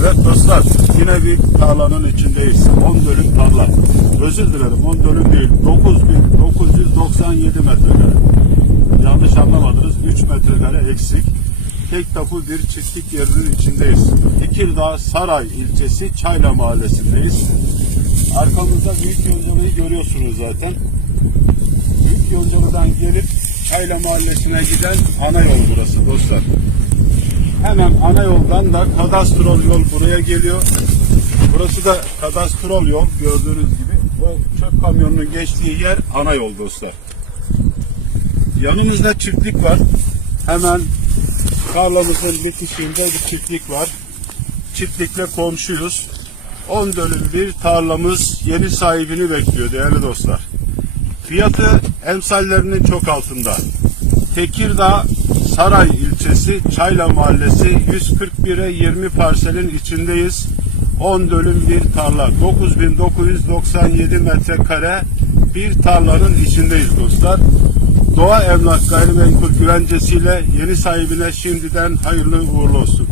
Evet dostlar yine bir tarlanın içindeyiz. 10 dönüm tarla. Özür dilerim 10 dönüm değil. 9997 metrekare. Yanlış anlamadınız. 3 metrekare eksik. Tek tapu bir çiftlik yerinin içindeyiz. Tekirdağ Saray ilçesi Çayla mahallesindeyiz. Arkamızda Büyük Yoncalı'yı görüyorsunuz zaten. Büyük Yoncalı'dan gelip Çayla mahallesine giden ana yol burası dostlar. Hemen ana yoldan da kadastrol yol buraya geliyor. Burası da kadastrol yol gördüğünüz gibi. O çöp kamyonunun geçtiği yer ana yol dostlar. Yanımızda çiftlik var. Hemen tarlamızın bitişiğinde bir çiftlik var. Çiftlikle komşuyuz. 10 dönüm bir tarlamız yeni sahibini bekliyor değerli dostlar. Fiyatı emsallerinin çok altında. Tekirdağ Saray ilçesi Çayla mahallesi 141'e 20 parselin içindeyiz. 10 dönüm bir tarla 9997 metrekare bir tarlanın içindeyiz dostlar. Doğa Emlak Gayrimenkul güvencesiyle yeni sahibine şimdiden hayırlı uğurlu olsun.